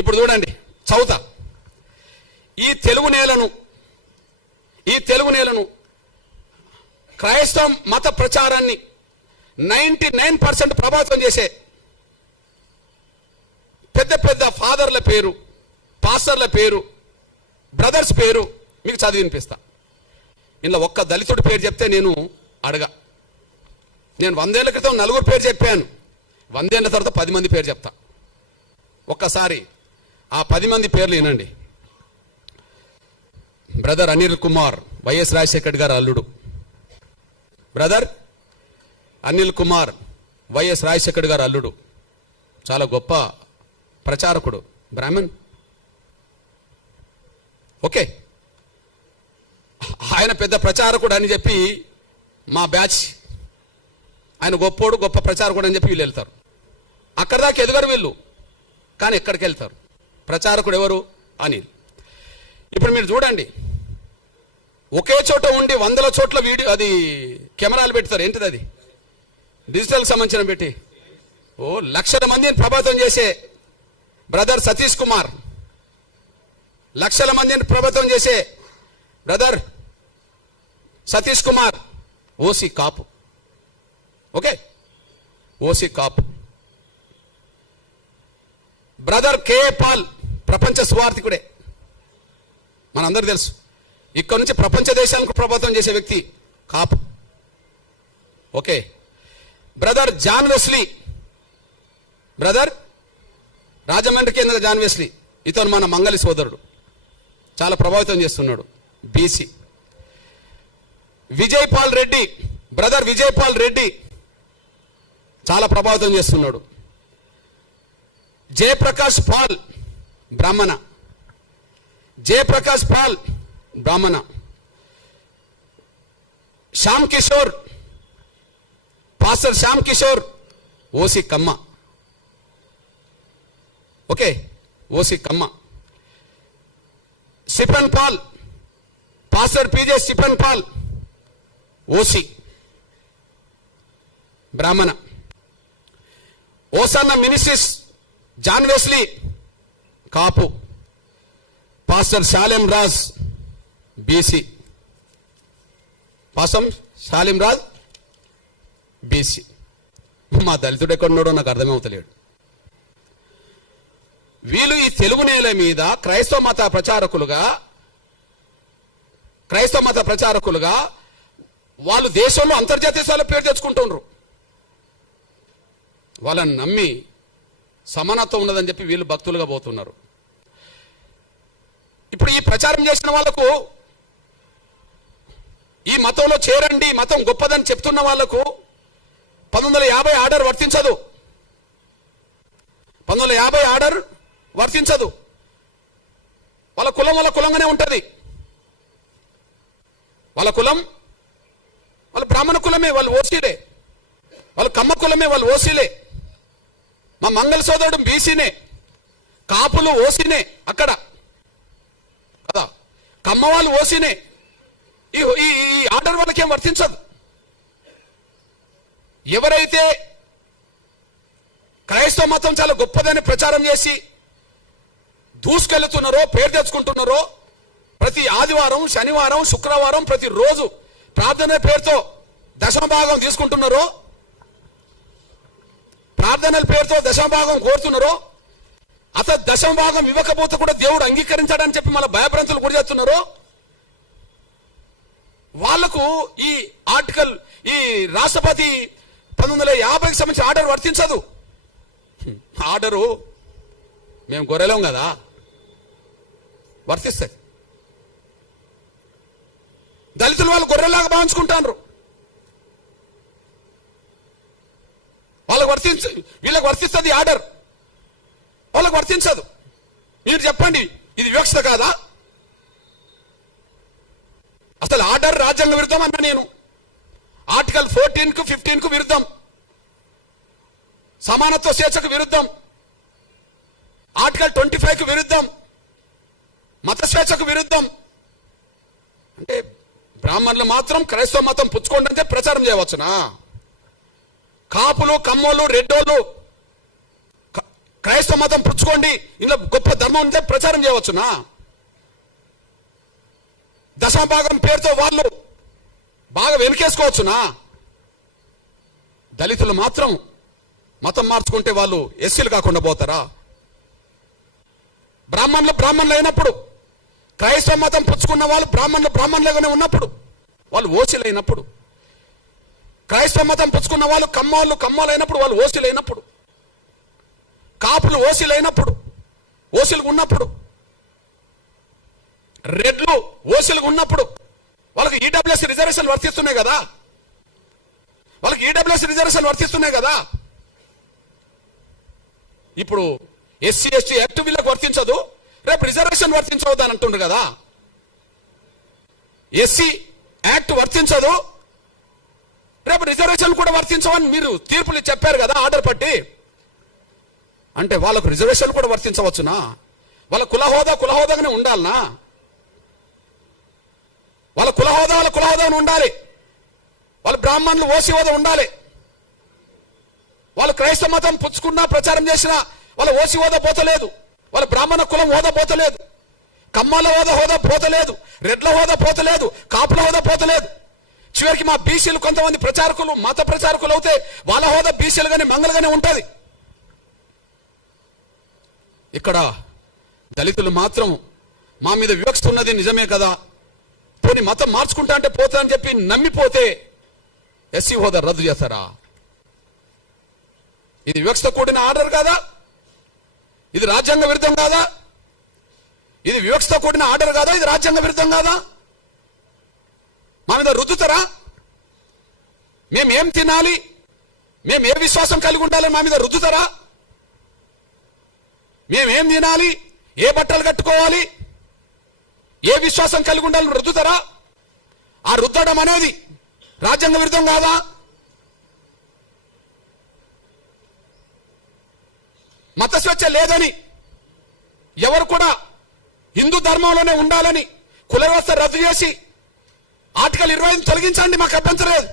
ఇప్పుడు చూడండి చౌత ఈ తెలుగు నేలను క్రైస్తవ మత ప్రచారాన్ని 99% ప్రభావితం చేసే పెద్ద పెద్ద ఫాదర్ల పేరు, పాస్టర్ల పేరు, బ్రదర్స్ పేరు మీకు చదివి వినిపిస్తా. ఇలా ఒక్క దళితుడి పేరు చెప్తే నేను 100 ఏళ్ల క్రితం 4 పేరు చెప్పాను. 100 ఏళ్ల తర్వాత 10 మంది పేరు చెప్తా. ఒక్కసారి ఆ 10 మంది పేర్లు వినండి. బ్రదర్ అనిల్ కుమార్, వైఎస్ రాజశేఖర్ గారు అల్లుడు. బ్రదర్ అనిల్ కుమార్, వైఎస్ రాజశేఖర్ గారు అల్లుడు. చాలా గొప్ప ప్రచారకుడు, బ్రాహ్మణ్. ఓకే, ఆయన పెద్ద ప్రచారకుడు అని చెప్పి మా బ్యాచ్, ఆయన గొప్పోడు, గొప్ప ప్రచారకుడు అని చెప్పి వీళ్ళు వెళ్తారు. అక్కడ దాకా ఎదగరు వీళ్ళు, కానీ ఎక్కడికి వెళ్తారు? ప్రచారకుడు ఎవరు? అనిల్. ఇప్పుడు మీరు చూడండి, ఒకే చోట ఉండి 100ల చోట్ల వీడియో, అది కెమెరాలు పెడతారు. ఏంటిది అది? డిజిటల్ సంబంధించిన పెట్టి లక్షల మందిని ప్రభావితం చేసే బ్రదర్ సతీష్ కుమార్, లక్షల మందిని ప్రభావితం చేసే బ్రదర్ సతీష్ కుమార్ ఓసీ కాపు. ఓకే, ఓసీ కాపు. బ్రదర్ కేఏ పాల్ ప్రపంచ సువార్థికుడే, మనందరూ తెలుసు. ఇక్కడ నుంచి ప్రపంచ దేశాలకు ప్రభావితం చేసే వ్యక్తి, Kapu. Okay, brother John Wesley, brother Rajahmundry కేంద్ర జాన్ వెస్లీ, ఇతను మన మంగళి సోదరుడు, చాలా ప్రభావితం చేస్తున్నాడు, BC. Vijay Paul Reddy, brother Vijay Paul Reddy చాలా ప్రభావితం చేస్తున్నాడు. Jayaprakash Paul Brahmana, Jayaprakash Paul Brahmana. Shyam Kishore, pastor Shyam Kishore OC Kamma. Okay, OC Kamma. Stephen Paul, pastor PJ Stephen Paul OC Brahmana. Hosanna ministries John Wesley Kapu. Pastor Shalem Raj BC, pastor Shalim Raj BC. మా దళితుడు ఎక్కడున్నాడో నాకు అర్థమవుతలేడు. వీళ్ళు ఈ తెలుగు నేల మీద క్రైస్తవ మత ప్రచారకులుగా వాళ్ళు దేశంలో అంతర్జాతీయ స్థాయిలో పేరు తెచ్చుకుంటున్నారు. వాళ్ళని నమ్మి సమానత్వం ఉన్నదని చెప్పి వీళ్ళు భక్తులుగా పోతున్నారు. ఇప్పుడు ఈ ప్రచారం చేసిన వాళ్లకు, ఈ మతంలో చేరండి, మతం గొప్పదని చెప్తున్న వాళ్లకు 1950 ఆర్డర్ వర్తించదు. 1950 ఆర్డర్ వర్తించదు. వాళ్ళ కులం వాళ్ళ కులంగానే ఉంటుంది. వాళ్ళ కులం వాళ్ళు బ్రాహ్మణ కులమే, వాళ్ళు ఓసీలే. వాళ్ళు కమ్మ కులమే, వాళ్ళు ఓసీలే. మా మంగళ సోదరుడు బీసీనే, కాపులు ఓసీనే అక్కడ కదా, కమ్మ వాళ్ళు ఓసీనే. ఈ ఆర్డర్ వాళ్ళకేం వర్తించదు. ఎవరైతే క్రైస్తవ మతం చాలా గొప్పదని ప్రచారం చేసి దూసుకెళ్తున్నారో, పేరు తెచ్చుకుంటున్నారో, ప్రతి ఆదివారం, శనివారం, శుక్రవారం ప్రతిరోజు ప్రార్థన పేరుతో దశమభాగం తీసుకుంటున్నారో, ప్రార్థనల పేరుతో దశమభాగం కోరుతున్నారో, అసలు దశమభాగం ఇవ్వకపోతే కూడా దేవుడు అంగీకరించాడని చెప్పి మళ్ళీ భయభ్రాంతులు గురి చేస్తున్నారో, వాళ్లకు ఈ ఆర్టికల్, ఈ రాష్ట్రపతి 1950కి సంబంధించిన ఆర్డర్ వర్తించదు. ఆర్డరు మేము గొర్రెలం కదా, వర్తిస్తాయి. దళితులు వాళ్ళు గొర్రెలాగా భావించుకుంటారు. వీళ్ళకి వర్తిస్తుంది ఆర్డర్, వాళ్ళకి వర్తించదు. మీరు చెప్పండి, ఇది వివక్షత కాదా? అసలు ఆర్డర్ రాజ్యాంగ విరుద్ధం అన్నా నేను. ఆర్టికల్ 14కు 15కు విరుద్ధం, సమానత్వ స్వేచ్ఛకు విరుద్ధం, ఆర్టికల్ 25కు విరుద్ధం, మత స్వేచ్ఛకు విరుద్ధం. అంటే బ్రాహ్మణులు మాత్రం క్రైస్తవ మతం పుచ్చుకోండి అంటే ప్రచారం చేయవచ్చునా? కాపులు, కమ్మోళ్ళు, రెడ్డోళ్ళు క్రైస్తవ మతం పుచ్చుకోండి, ఇందులో గొప్ప ధర్మం ఉంటే ప్రచారం చేయవచ్చునా? దశమభాగం పేరుతో వాళ్ళు బాగా వెనుకేసుకోవచ్చునా? దళితులు మాత్రం మతం మార్చుకుంటే వాళ్ళు ఎస్సీలు కాకుండా పోతారా? బ్రాహ్మణులు అయినప్పుడు, క్రైస్తవ మతం పుచ్చుకున్న వాళ్ళు బ్రాహ్మణులుగానే ఉన్నప్పుడు వాళ్ళు ఓసీలు అయినప్పుడు, క్రైస్తవ మతం పుచ్చుకున్న వాళ్ళు కమ్మోళ్ళు అయినప్పుడు వాళ్ళు ఓసీలు అయినప్పుడు, కాపులు ఓసీలు అయినప్పుడు, ఓసీలు ఉన్నప్పుడు, రెడ్లు ఓసీలు ఉన్నప్పుడు వాళ్ళకి ఈడబ్ల్యూఎస్ రిజర్వేషన్ వర్తిస్తున్నాయి కదా, ఇప్పుడు ఎస్సీ ఎస్టీ యాక్ట్ వీళ్ళకి వర్తించదు, రేపు రిజర్వేషన్ వర్తించవద్దు అని అంటుండ్రు కదా. ఎస్సీ యాక్ట్ వర్తించదు, రేపు రిజర్వేషన్ కూడా వర్తించవని మీరు తీర్పులు చెప్పారు కదా ఆర్డర్ పట్టి. అంటే వాళ్ళకు రిజర్వేషన్ కూడా వర్తించవచ్చునా? వాళ్ళ కులహోదాగానే ఉండాలనా? వాళ్ళ కులహోదాను ఉండాలి. వాళ్ళ బ్రాహ్మణులు ఓసీ హోదా ఉండాలి. వాళ్ళు క్రైస్తవ మతం పుచ్చుకున్నా ప్రచారం చేసినా వాళ్ళ ఓసీ హోదా పోతలేదు, వాళ్ళ బ్రాహ్మణ కులం హోదా పోతలేదు, కమ్మాల హోదా పోతలేదు, రెడ్ల హోదా పోతలేదు, కాపుల హోదా పోతలేదు. చివరికి మా బీసీలు కొంతమంది ప్రచారకులు మత ప్రచారకులు అవుతే వాళ్ళ హోదా బీసీలుగానే మంగళగానే ఉంటుంది. ఇక్కడ దళితులు మాత్రం మా మీద వివక్ష ఉన్నది నిజమే కదా, పోనీ మతం మార్చుకుంటా అంటే పోతా అని చెప్పి నమ్మిపోతే ఎస్సీ హోదా రద్దు చేస్తారా? ఇది వివక్ష కూడిన ఆర్డర్ కాదా? ఇది రాజ్యాంగ విరుద్ధం కాదా? ఇది వివక్షతో కూడిన ఆర్డర్ కాదా? ఇది రాజ్యాంగ విరుద్ధం కాదా? మా మీద రుద్దుతారా? మేమేం తినాలి, మేము ఏ విశ్వాసం కలిగి ఉండాలని మా మీద రుద్దుతారా? మేమేం తినాలి, ఏ బట్టలు కట్టుకోవాలి, ఏ విశ్వాసం కలిగి ఉండాలని రుద్దుతారా? ఆ రుద్దడం అనేది రాజ్యాంగ విరుద్ధం కాదా? మత స్వేచ్ఛ లేదని, ఎవరు కూడా హిందూ ధర్మంలోనే ఉండాలని కుల వ్యవస్థ రద్దు చేసి ఆర్టికల్ 25 తొలగించండి, మాకు అభ్యంతరం లేదు.